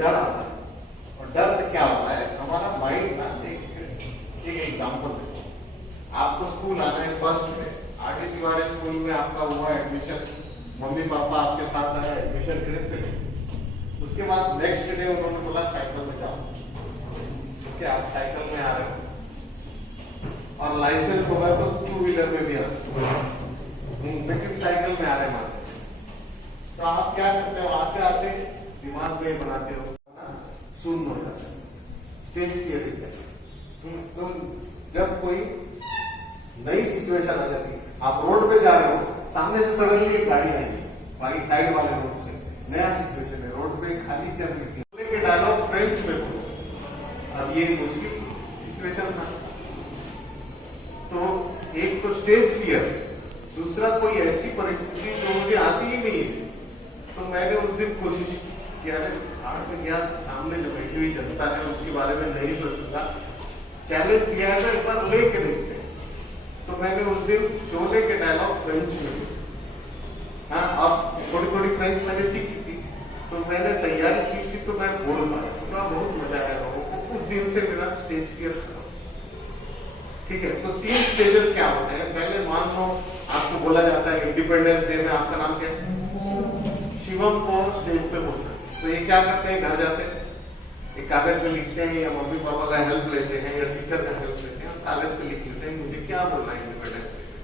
डर आता है। और डर से क्या होता है, हमारा माइंड ना एक एग्जाम्पल देखो, आपको स्कूल आना है फर्स्ट में, आगे तिवारी स्कूल में आपका हुआ एडमिशन, मम्मी पापा आपके साथ आए, एडमिशन खरीद चले, उसके बाद नेक्स्ट डे उन्होंने बोला साइकिल में जाओ, क्योंकि आप साइकिल में आ रहे हो और लाइसेंस होगा तो टू व्हीलर में भी आ सकते हो, लेकिन साइकिल में आ रहे हैं, तो आप क्या करते हो, आते आते दिमाग में बनाते हो शून्य हो जाता है, स्टेज फियर दिखता है। तो जब कोई नई सिचुएशन आ जाती है, आप रोड पे जा रहे हो, सामने से सडनली एक गाड़ी आएगी बाइक साइड वाले रोड से, नया सिचुएशन है, रोड पे खाली चल रही थी, डायलॉग फ्रेंच में बोलो, अब ये मुश्किल सिचुएशन था। तो एक तो स्टेज फियर, दूसरा कोई ऐसी परिस्थिति जो मुझे आती ही नहीं है, तो मैंने उस दिन कोशिश की, अरे भाड़ में गया, सामने जो बैठी हुई जनता है उसके बारे में नहीं सोचूंगा, चैलेंज किया है तो एक बार लेके देखते हैं। तो मैंने उस दिन शोले के डायलॉग फ्रेंच में, हाँ अब थोड़ी थोड़ी फ्रेंच मैंने सीखी थी, तो मैंने तैयारी की थी, तो मैं बोल पाया, तो बहुत मजा आया लोगों को। उस दिन से मेरा स्टेज फियर खत्म। ठीक है, तो 3 स्टेजेस क्या होते हैं। पहले मान लो आपको बोला जाता है इंडिपेंडेंस डे में आपका नाम क्या है, शिवम को स्टेज पे बोलना, तो ये क्या करते हैं, घर जाते हैं, एक कागज पे लिखते हैं, या मम्मी पापा का हेल्प लेते हैं या टीचर का हेल्प लेते हैं, कागज पे लिख लेते हैं मुझे क्या बोलना है इंडिपेंडेंस डे में।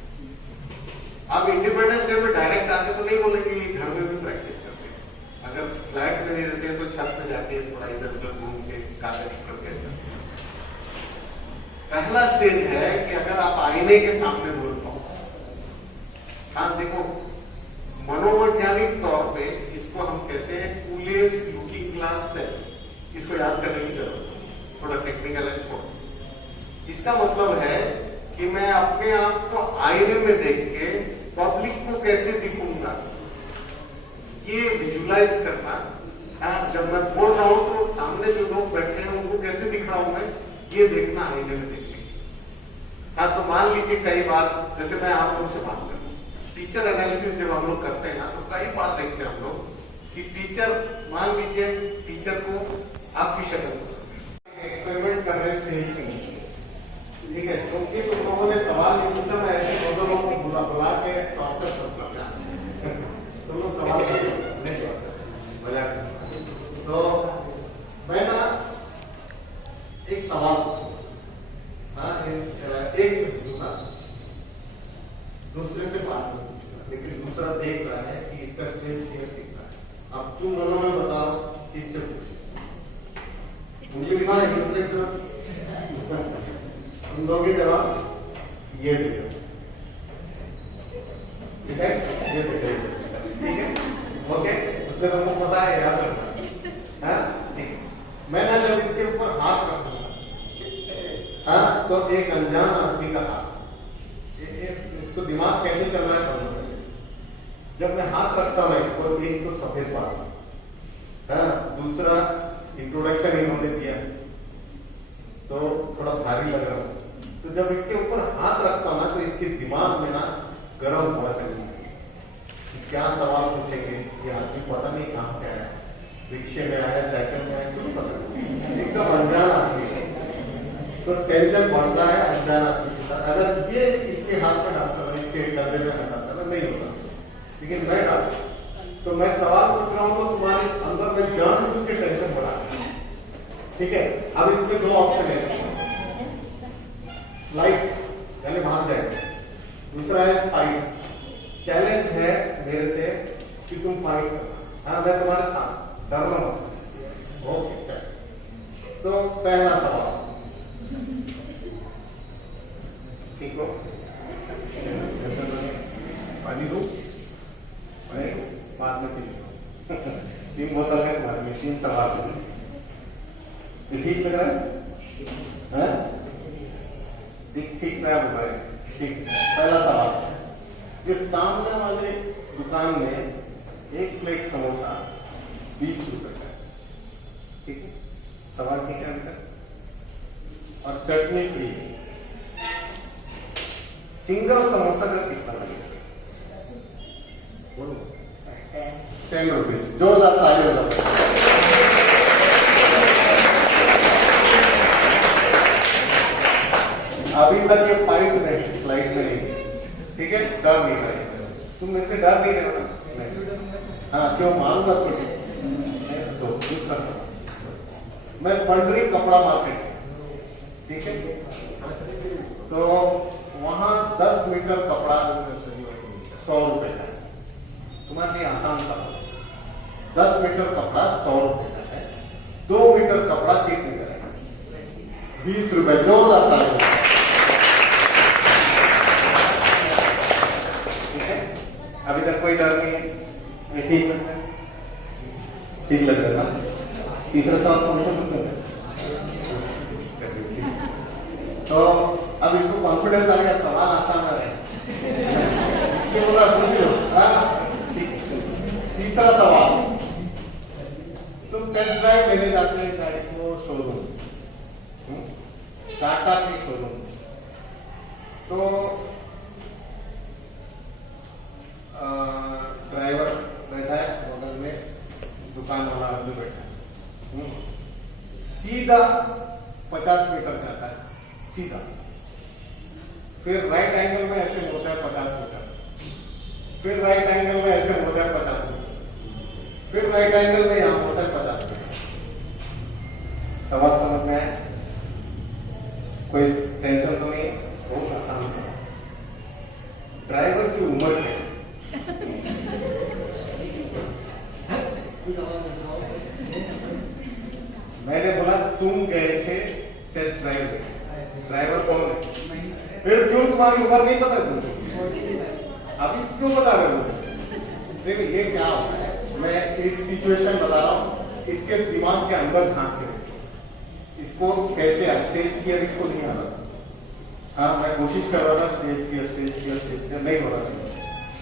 अब इंडिपेंडेंस डे में डायरेक्ट आके तो नहीं बोलेंगे, ये घर में भी प्रैक्टिस करते हैं, अगर फ्लैट में नहीं रहते हैं तो छत पे जाके थोड़ा इधर उधर घूम के कागज करके जाते हैं। पहला स्टेज है कि अगर आप आईने के सामने बोल पाओ, हाँ देखो मनोवैज्ञानिक तौर पे इसको हम कहते हैं कूलियस लुकिंग ग्लास सेल, इसको याद करने की जरूरत है, थोड़ा टेक्निकल है छोड़। इसका मतलब है कि मैं अपने आप को आईने में देख के पब्लिक को कैसे दिखूंगा, ये विजुलाइज करना। जब मैं बोल रहा हूं तो सामने जो लोग बैठे हैं उनको कैसे दिख रहा हूं मैं, ये देखना आईने में देखने की। हाँ तो मान लीजिए कई बार जैसे मैं आप लोगों से बात करूं, टीचर एनालिसिस जब हम लोग करते हैं ना, तो कई बार देखते हैं हम लोग कि टीचर, मान लीजिए टीचर को आपकी शक्ल पसंद है, एक्सपेरिमेंट कर रहे हैं, ठीक है, क्योंकि तुम लोगों ने सवाल नहीं पूछा, मैं ऐसे दोनों लोगों को बुला के टॉर्चर करता, तुम लोग सवाल नहीं मजाक। तो मैं ना एक सवाल पूछूंगा, हाँ एक से पूछूंगा, दूसरे से बात नहीं पूछूंगा, लेकिन दूसरा देख रहा है कि इसका स्टेज फियर दिख रहा है। अब तुम दोनों में बताओ किससे पूछे, मुझे दिखा है दूसरे की तरफ, तुम दोगे जवाब ये देखो, ठीक है, ये देखो, ठीक है, ओके, उसमें तुमको मजा है, याद रखना, हाँ ठीक। मैं ना जब इसके ऊपर हाथ रखूंगा, हाँ तो एक अनजान आदमी का हाथ, इसको दिमाग कैसे चल रहा है समझ, जब मैं हाथ रखता हूं इसको, एक तो सफेद बाल, हाँ दूसरा इंट्रोडक्शन इन्होंने दिया तो थोड़ा भारी लग रहा है, तो जब इसके ऊपर हाथ रखता हूं ना तो इसके दिमाग में ना गर्म हुआ चलती है कि क्या सवाल पूछेंगे, ये आदमी पता नहीं कहां से आया, रिक्शे में आया, साइकिल में आया, कुछ पता नहीं, एकदम अनजान आदमी है, तो टेंशन बढ़ता है अनजान आदमी के साथ। अगर ये इसके हाथ में डालता है, इसके कंधे में डालता है, नहीं होता, लेकिन मैं डालता, तो मैं सवाल पूछ रहा हूं तो तुम्हारे अंदर में जान बुझ के टेंशन बढ़ा, ठीक है। अब इसमें 2 ऑप्शन है, फ्लाइट यानी भाग जाएगा, दूसरा है फाइट, चैलेंज है मेरे से कि तुम फाइट करना, हाँ मैं तुम्हारे साथ, डरना मत, ओके चल। तो पहला सवाल, ठीक हो, पानी दो, बाद में पी 3 बोतल है तुम्हारी, मशीन सवाल ठीक लग रहा है, ठीक नया बोल रहे, ठीक। पहला सवाल, इस सामने वाले दुकान में 1 प्लेट समोसा 20 रुपए का, ठीक है, सवाल ठीक है अभी तक, और चटनी फ्री, सिंगल समोसा का कितना लगेगा, बोलो 10 रुपीज, जोरदार ताली हो जाता है। डर नहीं रहे हैं, तुम मेरे से डर नहीं रहे हो ना? हाँ, क्यों मारूंगा तुझे? तो दूसरा सवाल, मैं पंडरी कपड़ा मार्केट, ठीक है, तो वहां 10 मीटर कपड़ा 100 रुपए का है। तुम्हारे लिए आसान था, 10 मीटर कपड़ा 100 रुपए का है, 2 मीटर कपड़ा कितने का है? 20 रुपए। जोरदार ताली। ठीक है, अभी तक कोई डर नहीं है, ये ठीक लग रहा है? ठीक लग रहा है। तीसरा सवाल कौन सा पूछा है? तो अब इसको कॉन्फिडेंस आ गया, सवाल आसान आ रहे हैं, बोला पूछ लो। तीसरा सवाल, तुम टेस्ट ड्राइव लेने जाते हैं गाड़ी को शोरूम, टाटा की शोरूम, तो ड्राइवर बैठा है बगल में, दुकान वाला आदमी बैठा है, सीधा 50 मीटर जाता है, सीधा, फिर राइट एंगल में ऐसे होता है 50 मीटर, फिर राइट एंगल में ऐसे होता है 50 मीटर, फिर राइट एंगल में यहां होता है 50 मीटर। सवाल समझ में आया? कोई टेंशन तो नहीं? बहुत आसान सवाल। ड्राइवर की उम्र क्या है? मैंने बोला तुम गए थे टेस्ट ड्राइव में, ड्राइवर कौन है? फिर क्यों तुम्हारी उम्र नहीं पता तुमको? अभी क्यों बता रहे हो? देखो ये क्या होता है, मैं एक सिचुएशन बता रहा हूँ, इसके दिमाग के अंदर झांक के देखो, इसको कैसे स्टेज फियर इसको नहीं आ रहा। हाँ, मैं कोशिश कर रहा था स्टेज फियर नहीं हो रहा था,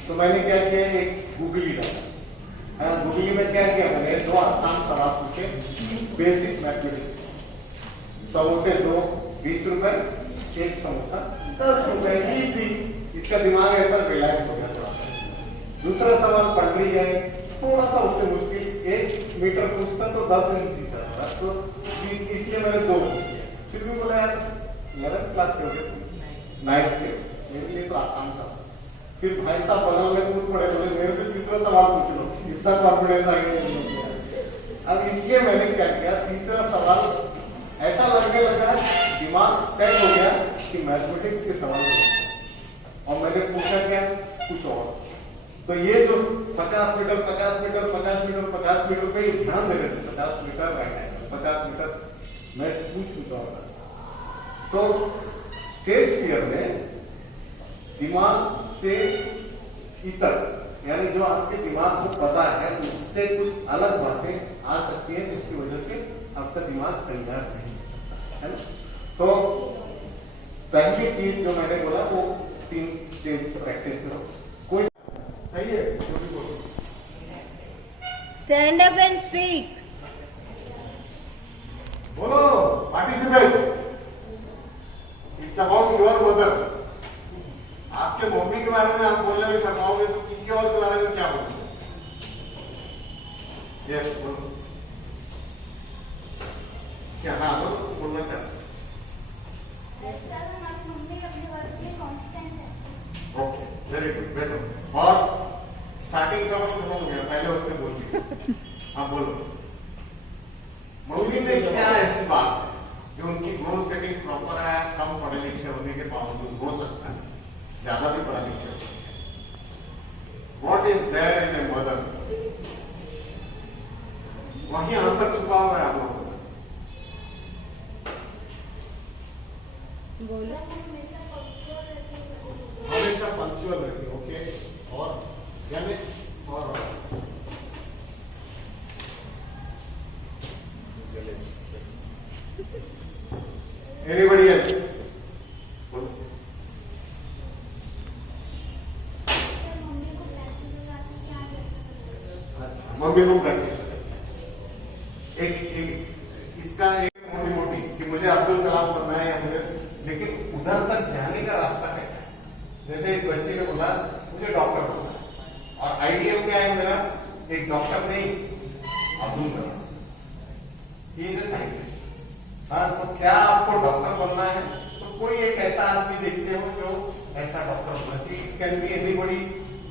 तो मैंने क्या किया, एक गूगली डाला। हाँ, गूगली में क्या किया, मैंने 2 आसान सवाल पूछे, बेसिक मैथमेटिक्स। समोसे 2 20 रुपए, 1 समोसा 10 रुपए, इजी। इसका दिमाग ऐसा रिलैक्स हो गया थोड़ा सा। दूसरा सवाल पंडरी है, थोड़ा सा उससे मुश्किल, 1 मीटर पूछता तो 10 इंच सीखा था, तो इसलिए मैंने 2 पूछ लिया। फिर भी बोला यार 11th क्लास के हो गए, 9th के, मेरे लिए तो आसान था। फिर भाई साहब बगल में कूद पड़े, बोले मेरे से तीसरा सवाल पूछ लो, इतना कॉन्फिडेंस आ गया। अब इसलिए मैंने क्या किया, तीसरा सवाल ऐसा लगने लगा, दिमाग सेट हो गया कि मैथमेटिक्स के सवाल पूछते, और मैंने पूछा क्या, कुछ और। तो ये जो 50 मीटर 50 मीटर 50 मीटर 50 मीटर पे ध्यान दे रहे थे, 50 मीटर राइट एंगल, 50 मीटर, मैं कुछ और। तो स्टेज फियर में दिमाग से इतर, यानी जो आपके दिमाग को पता है उससे कुछ अलग बातें आ सकती हैं, जिसकी वजह से आपका दिमाग तैयार नहीं है ना। तो पहली चीज जो मैंने बोला वो 3 स्टेज प्रैक्टिस करो। कोई सही है? जो भी बोलो, स्टैंड अप एंड स्पीक, बोलो, participate. It's about your mother. आपके मम्मी के बारे में आप बोलने में शर्माओगे तो किसी और के बारे में क्या बोलोगे? यस, बोलो। क्या? हाँ, बोलो, बोलना चाहते। Okay, very good, better. और स्टार्टिंग का वक्त हो गया, पहले उसने बोल दिया। हाँ, बोलो। मम्मी में क्या ऐसी बात है जो उनकी गोल सेटिंग प्रॉपर है, कम पढ़े लिखे होने के बावजूद, हो सकता है ज्यादा भी पढ़ा लिखे हो? What is there in a mother? वही आंसर छुपा हुआ है आप लोगों को। हमेशा पंक्चुअल रहती, ओके। और यानी और एनीबडी एल्स? मम्मी को प्रैक्टिस एक इसका एक मोटी कि मुझे अब्दुल कलाम बनना है या मुझे, लेकिन उधर तक जाने का रास्ता कैसा है? जैसे एक बच्चे ने बोला मुझे डॉक्टर बनना है, और आइडियल क्या है मेरा, एक डॉक्टर नहीं, Abdul Kalam, he is a scientist. हाँ, तो क्या आपको डॉक्टर बनना है तो कोई एक ऐसा आदमी देखते हो जो ऐसा डॉक्टर बनना चाहिए। Can be anybody.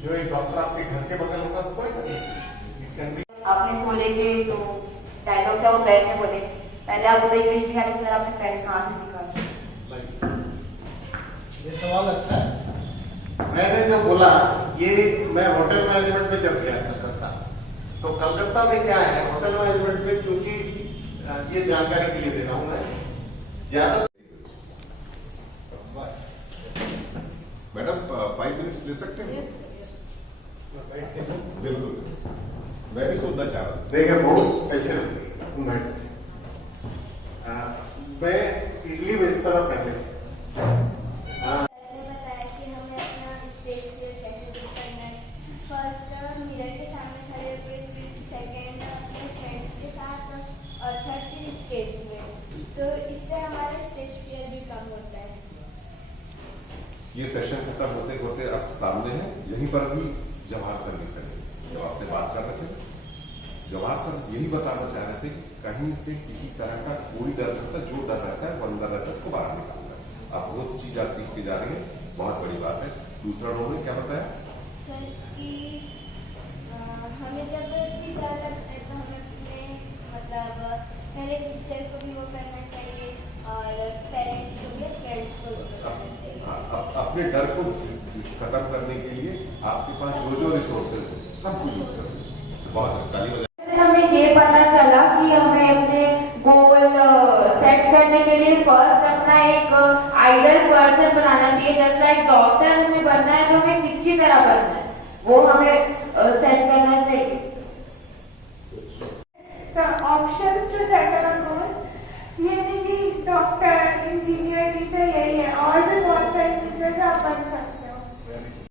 जो एक डॉक्टर आपके घर के बगल होगा तो कोई नहीं, इट कैन बी। आपने बोले कि तो डायलॉग से वो फ्रेंड्स ने बोले पहले आप बोले इंग्लिश भी आने से आपने फ्रेंड्स कहाँ से सीखा? ये सवाल अच्छा है। मैंने जो बोला ये मैं होटल मैनेजमेंट में जब गया कलकत्ता, तो कलकत्ता में क्या है होटल मैनेजमेंट में, क्योंकि ये जानकारी के लिए दे रहा हूँ मैं ज्यादा। मैडम 5 मिनट्स ले सकते हैं? बिल्कुल, मैं भी सुनना चाह रहा हूँ। देखिए बहुत स्पेशल मूवमेंट। मैं इडली बेचता था पहले। बताया कि हमें अपना स्टेज पे कैसे करना है। फर्स्ट मिरर के सामने खड़े होकर, फिर सेकंड अपने फ्रेंड्स के साथ और थर्ड फिर स्टेज में। तो इससे हमारा स्टेज फियर भी कम होता है। ये सेशन खत्म होते होते आप सामने हैं, यहीं पर भी जवाहर सर भी खड़े जब आपसे बात कर रहे थे। जवाहर सर यही बताना चाह रहे थे कि कहीं से किसी तरह का कोई डर रहता है, जो डर रहता है वो अंदर रहता है, उसको बाहर निकालना है। आप वो चीज आज सीख के जा रही है, बहुत बड़ी बात है। दूसरा उन्होंने क्या बताया सर कि हमें जब भी डर लगता है तो हमें अपने मतलब पहले टीचर को भी वो करना चाहिए और पेरेंट्स को भी, फ्रेंड्स को भी करना चाहिए। अपने डर को खत्म करने के लिए आपके पास जो जो रिसोर्सेज है सबको यूज करें। बहुत ताली बजाएं। हमें ये पता चला कि हमें अपने गोल सेट करने के लिए फर्स्ट अपना एक आइडल पर्सन बनाना चाहिए। जैसा एक डॉक्टर हमें बनना है तो हमें किसकी तरह बनना है वो हमें सेट करना चाहिए। The options to settle